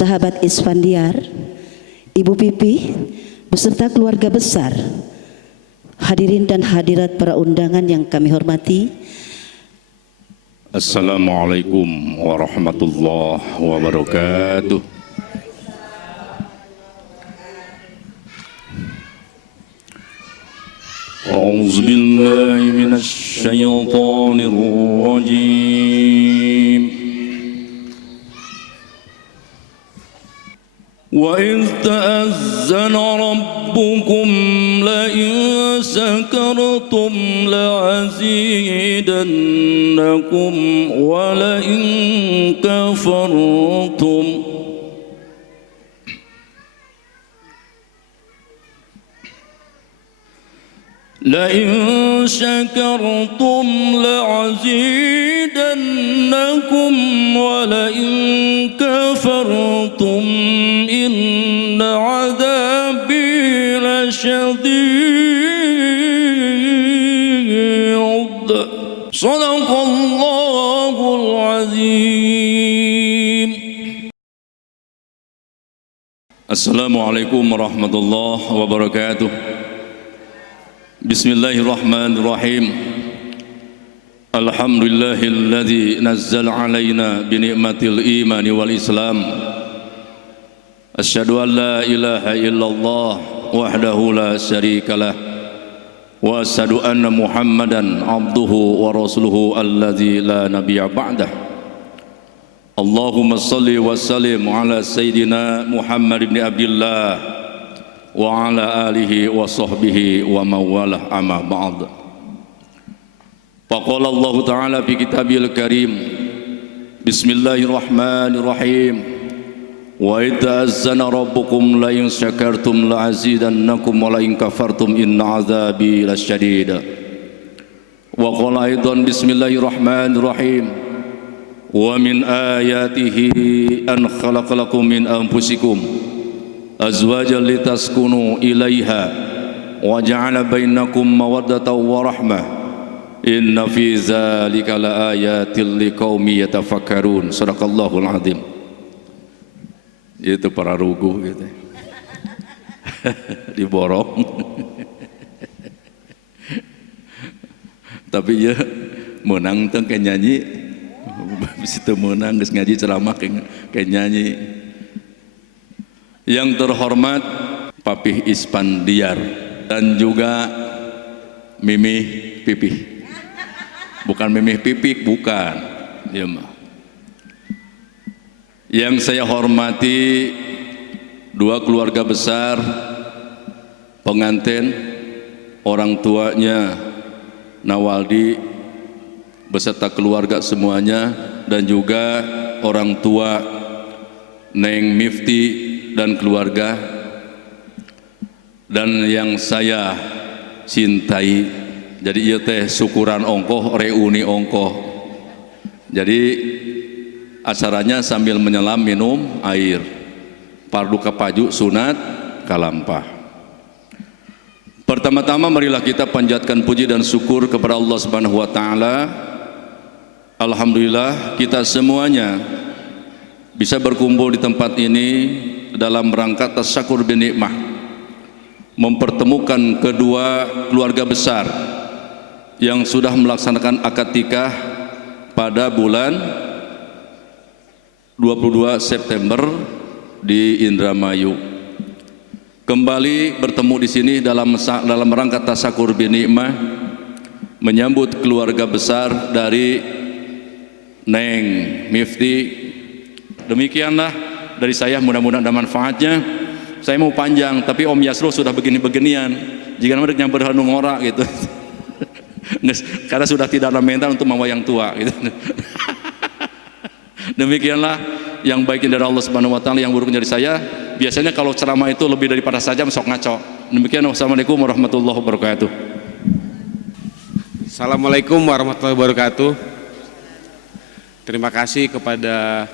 sahabat Isfandiar, Ibu Pipi, beserta keluarga besar, hadirin dan hadirat para undangan yang kami hormati. Assalamualaikum warahmatullahi wabarakatuh. A'udzu billahi minasy syaithanir rajim. وَإِذْ تَأَذَّنَ رَبُّكُمْ لَئِن شَكَرْتُمْ لَأَزِيدَنَّكُمْ وَلَئِن كَفَرْتُمْ لَأَزِيدَنَّكُمْ وَلَئِن كَفَرْتُمْ إِنَّ عَذَابِي لَشَدِيدٌ. صدق الله العظيم. Assalamualaikum warahmatullahi wabarakatuh. Bismillahirrahmanirrahim. Alhamdulillahilladzi nazzala alaina binikmatil imani wal islam. Asyhadu an la ilaha illallah wahdahu la syarikalah wa asyhadu anna Muhammadan abduhu wa rasuluhu alladzi la nabiyya ba'dah. Allahumma shalli wa sallim ala sayyidina Muhammad ibn Abdillah wa ala alihi wa sahbihi wa mawalah amma ba'd. Faqala Allah Ta'ala fi kitabil karim. Bismillahirrahmanirrahim. Wa ta'azzana rabbukum la in syakartum la azidannakum wa la in kafartum inna azabi lasyadid. Wa qala aidan bismillahirrahmanirrahim. Wa min ayatihi an khalaqalakum min anfusikum azwajan litaskunu ilaiha wa ja'ala bainakum mawaddatan wa rahmah inna fi dzalika laayatil liqaumin yatafakkarun. Shadaqallahul azim. Itu para ruguh gitu. Diborong. Tapi ya menang teh kayak nyanyi. Bisitu menang geus ngaji ceramah kayak nyanyi. Yang terhormat Papih Isfandiar dan juga Mimih Pipih. Bukan Mimih Pipik, bukan. Ya, yang saya hormati dua keluarga besar pengantin, orang tuanya Nawaldi beserta keluarga semuanya, dan juga orang tua Neng Mifti dan keluarga, dan yang saya cintai. Jadi ieu teh syukuran ongkoh, reuni ongkoh. Jadi acaranya sambil menyelam minum air. Fardu kapaju, sunat kalampah. Pertama-tama marilah kita panjatkan puji dan syukur kepada Allah Subhanahu wa taala. Alhamdulillah kita semuanya bisa berkumpul di tempat ini dalam rangka tasyakur binikmah, mempertemukan kedua keluarga besar yang sudah melaksanakan akad nikah pada bulan 22 September di Indramayu. Kembali bertemu di sini dalam rangka tasyakur binikmah, menyambut keluarga besar dari Neng Mifti. Demikianlah dari saya, mudah-mudahan ada manfaatnya. Saya mau panjang, tapi Om Yasrul sudah begini-beginian. Jika mereka nyamper hanu ngora gitu. Karena sudah tidak ada mental untuk mawayang tua gitu. Demikianlah yang baiknya dari Allah Subhanahu wa taala, yang buruknya dari saya. Biasanya kalau ceramah itu lebih daripada saja sok ngaco. Demikian, wassalamualaikum warahmatullahi wabarakatuh. Assalamualaikum warahmatullahi wabarakatuh. Terima kasih kepada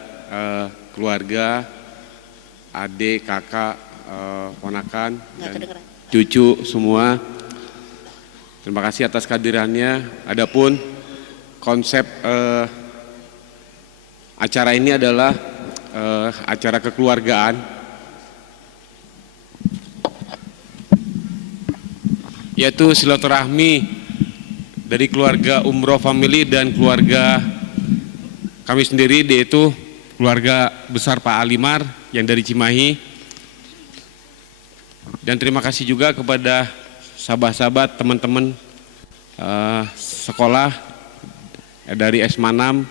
keluarga, adik, kakak, ponakan, dan cucu semua. Terima kasih atas kehadirannya. Adapun konsep acara ini adalah acara kekeluargaan, yaitu silaturahmi dari keluarga Umroh Family dan keluarga kami sendiri, yaitu keluarga besar Pak Alimar yang dari Cimahi. Dan terima kasih juga kepada sahabat-sahabat, teman-teman sekolah dari SMA 6.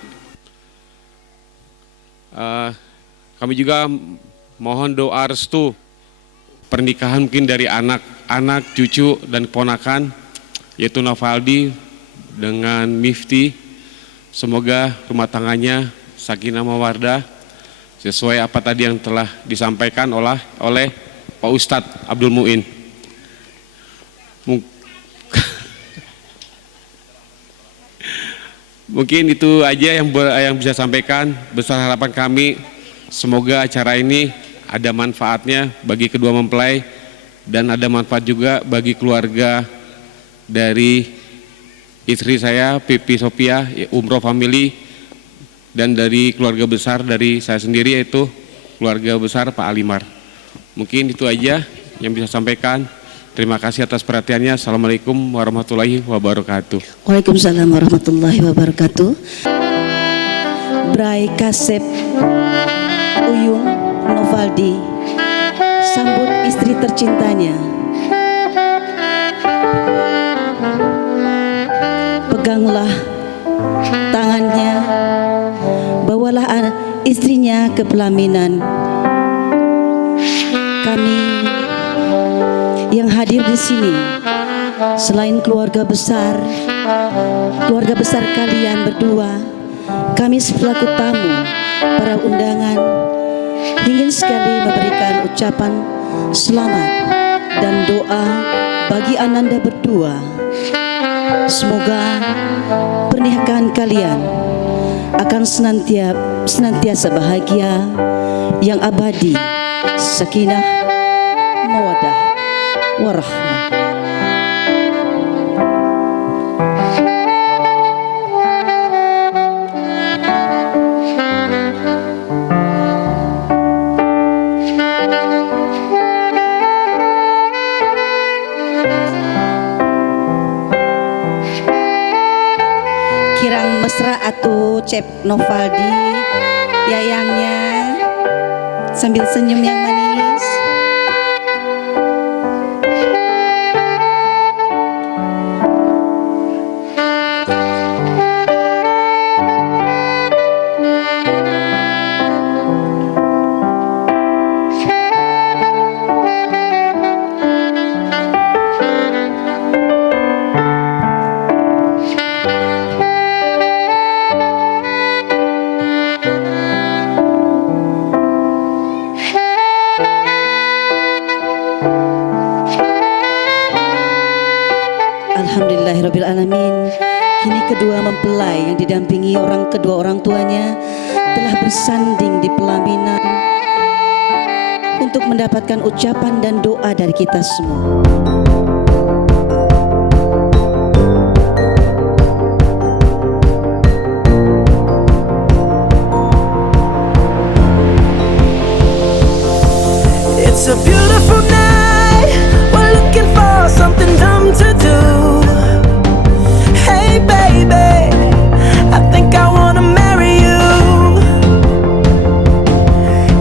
Kami juga mohon doa restu pernikahan mungkin dari anak, cucu, dan keponakan, yaitu Novaldi dengan Mifti. Semoga rumah tangganya sakinah mawaddah sesuai apa tadi yang telah disampaikan oleh Pak Ustadz Abdul Muin. Mungkin itu aja yang bisa sampaikan. Besar harapan kami, semoga acara ini ada manfaatnya bagi kedua mempelai dan ada manfaat juga bagi keluarga dari istri saya, Pipi Sophia, Umroh Family, dan dari keluarga besar dari saya sendiri, yaitu keluarga besar Pak Alimar. Mungkin itu aja yang bisa sampaikan. Terima kasih atas perhatiannya. Assalamualaikum warahmatullahi wabarakatuh. Waalaikumsalam warahmatullahi wabarakatuh. Bray Kasep Uyung Novaldi sambut istri tercintanya. Peganglah tangannya, bawalah istrinya ke pelaminan. Kami yang hadir di sini, selain keluarga besar kalian berdua, kami selaku tamu, para undangan, ingin sekali memberikan ucapan selamat dan doa bagi ananda berdua. Semoga pernikahan kalian akan senantiasa bahagia yang abadi, sakinah, mawaddah, warahmah. Kirang mesra atu Cep Novaldi yayangnya sambil senyum yang manis. Alhamdulillahirrabbilalamin. Kini kedua mempelai yang didampingi kedua orang tuanya telah bersanding di pelaminan untuk mendapatkan ucapan dan doa dari kita semua. It's a beautiful night. We're looking for something dumb to do. Hey baby, I think I wanna marry you.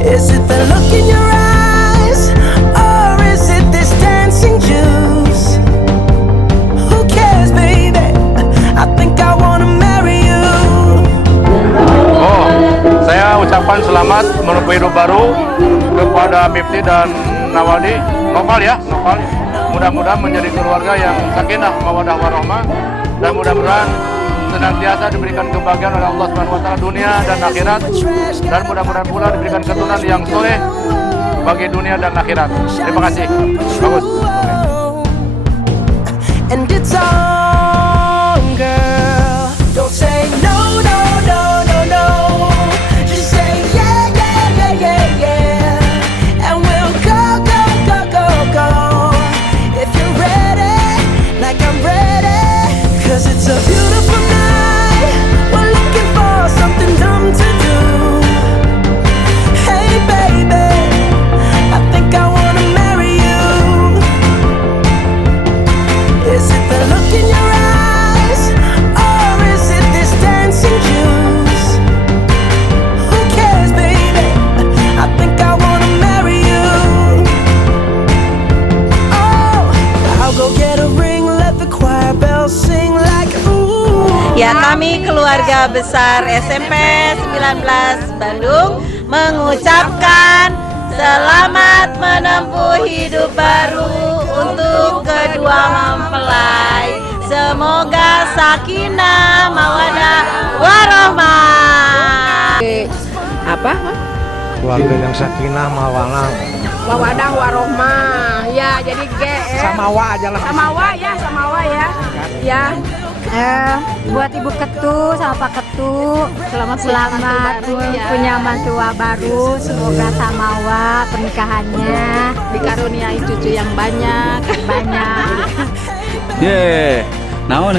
Is it the look in your eyes, or is it this dancing juice? Who cares baby, I think I wanna marry you. Oh, saya ucapkan selamat menempuh hidup baru kepada Mifti dan Noval ya, Noval. Mudah-mudahan menjadi keluarga yang sakinah, mawaddah, warahmah, dan mudah-mudahan senantiasa diberikan kebahagiaan oleh Allah Subhanahu wa taala dunia dan akhirat, dan mudah-mudahan pula diberikan keturunan yang soleh bagi dunia dan akhirat. Terima kasih. Bagus. And it's on, girl. Don't say no, no, no, no, no. Just say yeah, yeah, yeah, yeah, yeah. And we'll go, go, go, go, go. If you're ready, like I'm ready. 'Cause it's a beautiful night. We're looking for something dumb to do. Kami keluarga besar SMP 19 Bandung mengucapkan selamat menempuh hidup baru untuk kedua mempelai. Semoga sakinah, mawadah, warahmah. Keluarga yang sakinah, mawadah, warohmah. Ya, jadi GR. samawa aja lah. Samawa ya. Ya. Buat Ibu Ketu sama Pak Ketu, selamat punya mantua baru, semoga samawa pernikahannya, Dikaruniai cucu yang banyak. Naon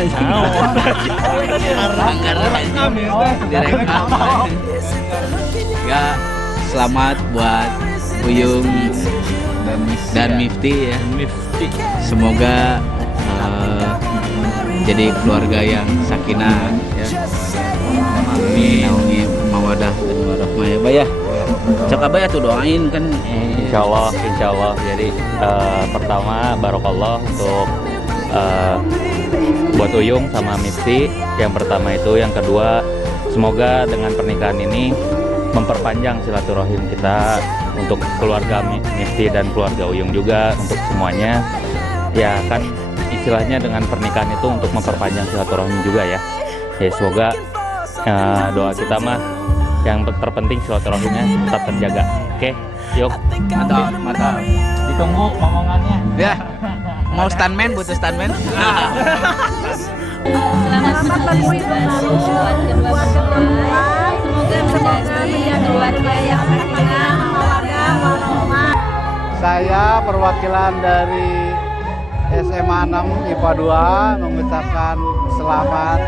ya, selamat buat Uyung dan Mifti ya. Semoga jadi keluarga yang sakinah ya. Amin. Mawadah dan warahmah ya, Bah ya. Cok Abah ya tuh doain kan. Insya Allah. Jadi pertama barokallah untuk buat Uyung sama Mifti. Yang pertama itu, yang kedua semoga dengan pernikahan ini memperpanjang silaturahim kita untuk keluarga Mifti dan keluarga Uyung juga, untuk semuanya. Ya kan istilahnya dengan pernikahan itu untuk memperpanjang silaturahim juga ya. Ya semoga doa kita mah yang terpenting silaturahimnya tetap terjaga. Oke, yuk. Mantap. Ditunggu ngomongannya. Ya. Mau stuntman, butuh stuntman. selamat menempuh hidup baru buat kedua mempelai, semoga menjadi keluarga yang sakinah, mawadah, warahmah. Saya perwakilan dari SMA 6 IPA 2 mengucapkan selamat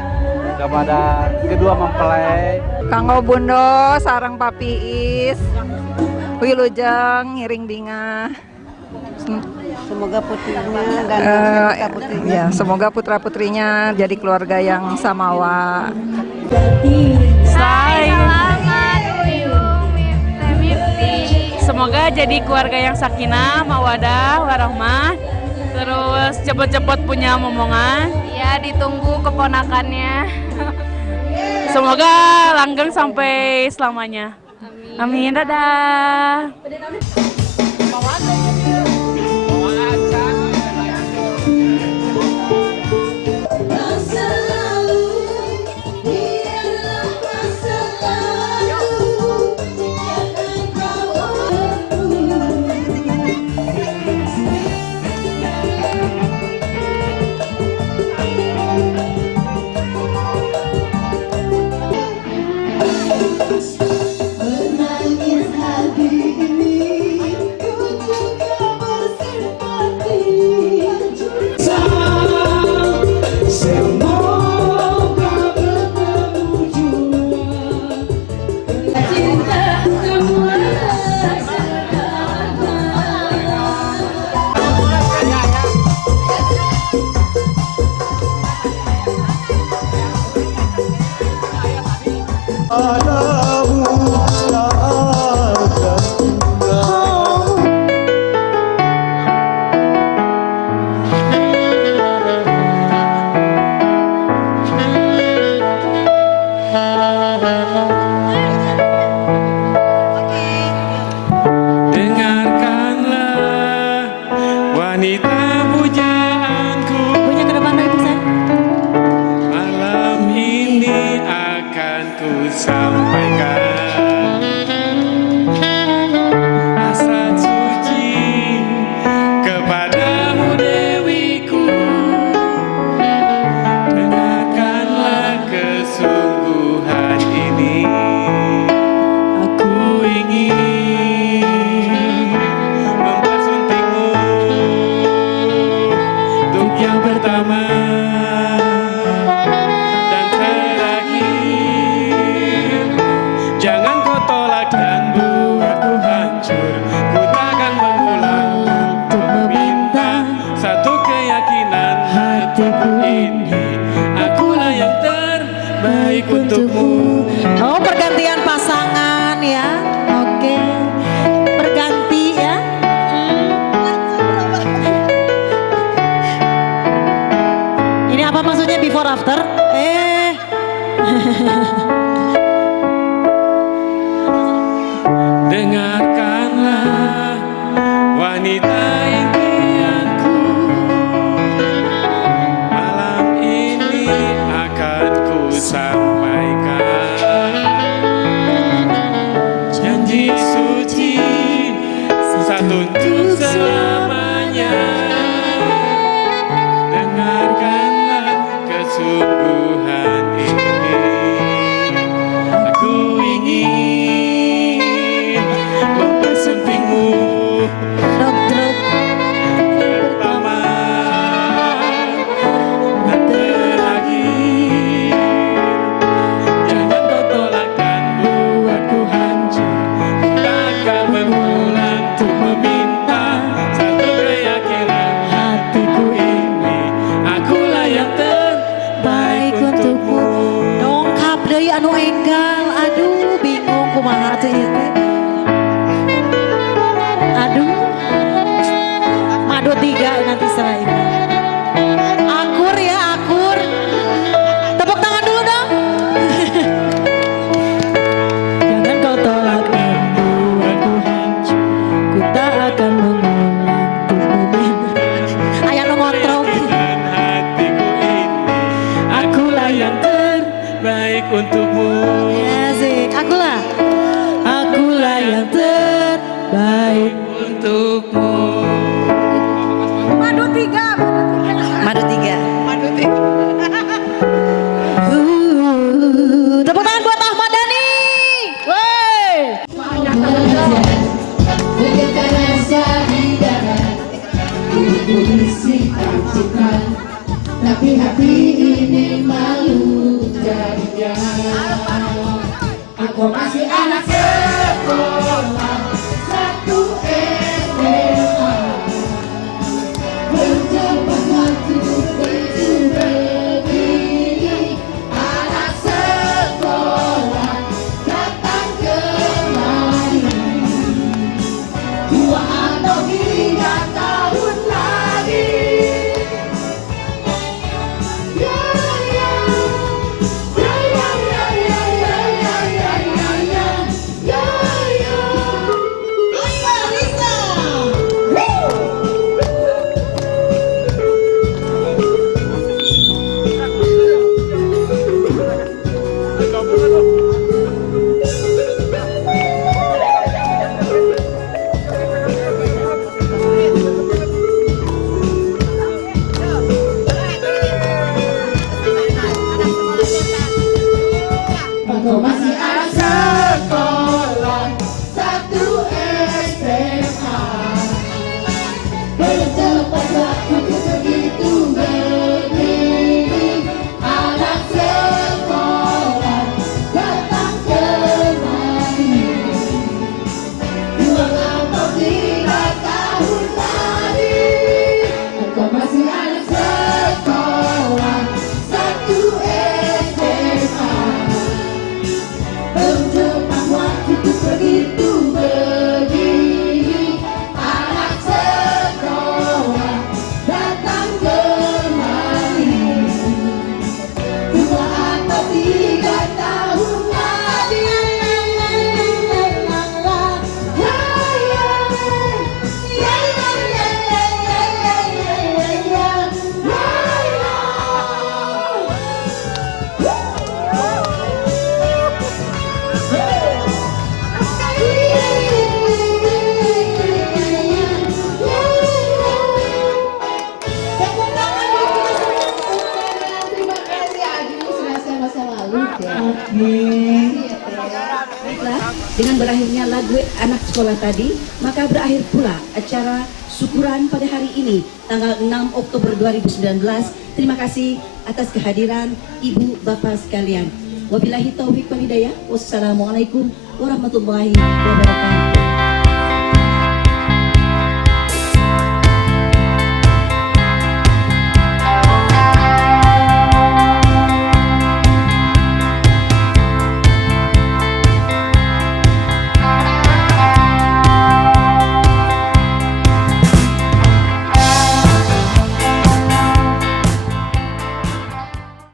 kepada kedua mempelai. Kanggo Bundo, sarang Papi Is, Wilujeng, Ngiring Dinga. Semoga putrinya dan putrinya. Ya, semoga putra putrinya jadi keluarga yang samawa. Selamat Uyung Mifti. Semoga jadi keluarga yang sakinah, mawadah, warahmah. Terus cepet-cepet punya momongan. Ya, ditunggu keponakannya. Semoga langgeng sampai selamanya. Amin. Dadah. Menangis hati ini wanita impianku. Malam ini akan ku sampaikan janji suci satu untuk selamanya. Dengarkanlah kesungguhan ini. Aku ingin mempersuntingmu pertama dan terakhir. Jangan kau tolakkan buatku hancur. Takkan berulang untuk meminta satu keyakinan hatiku ini. Akulah yang terbaik untukmu. Dongkap deui anu enggal. Aduh bingung kumaha teh ieu teh. Aduh. Madu 3 nanti setelah ini. Akur ya, akur. Tepuk tangan dulu dong. Jangan kau tolak dan buatku hancur. Ku tak akan mengulang untuk meminta. Aya nu ngontrol. Hatiku ini, akulah yang terbaik untukmu. Asik, akulah yang terbaik Untukmu. Madu 3. Tepuk tangan buat Ahmad Dhani. Woi. Tapi hati ini malu jadinya. Aku masih anak sekolah satu SMA. Berjabat waktu begitu begini. Anak sekolah datang kemari. 2 atau 3 tahun lagi. Aku masih anak sekolah satu SMA. Bercepat waktu begitu begini. Anak sekolah datang kemari. 2 atau 3 tahun lagi. Aku masih anak sekolah satu SMA. Bercepat waktu begitu begini. Anak sekolah datang kemari. 2 atau 3 tahun lagi. Terima kasih Adi, sudah saya lalu. Baiklah, dengan berakhirnya lagu anak sekolah tadi, maka berakhir pula acara syukuran pada hari ini, tanggal 6 Oktober 2019. Terima kasih atas kehadiran Ibu Bapak sekalian. Wabillahi taufiq wal hidayah. Wassalamualaikum warahmatullahi wabarakatuh.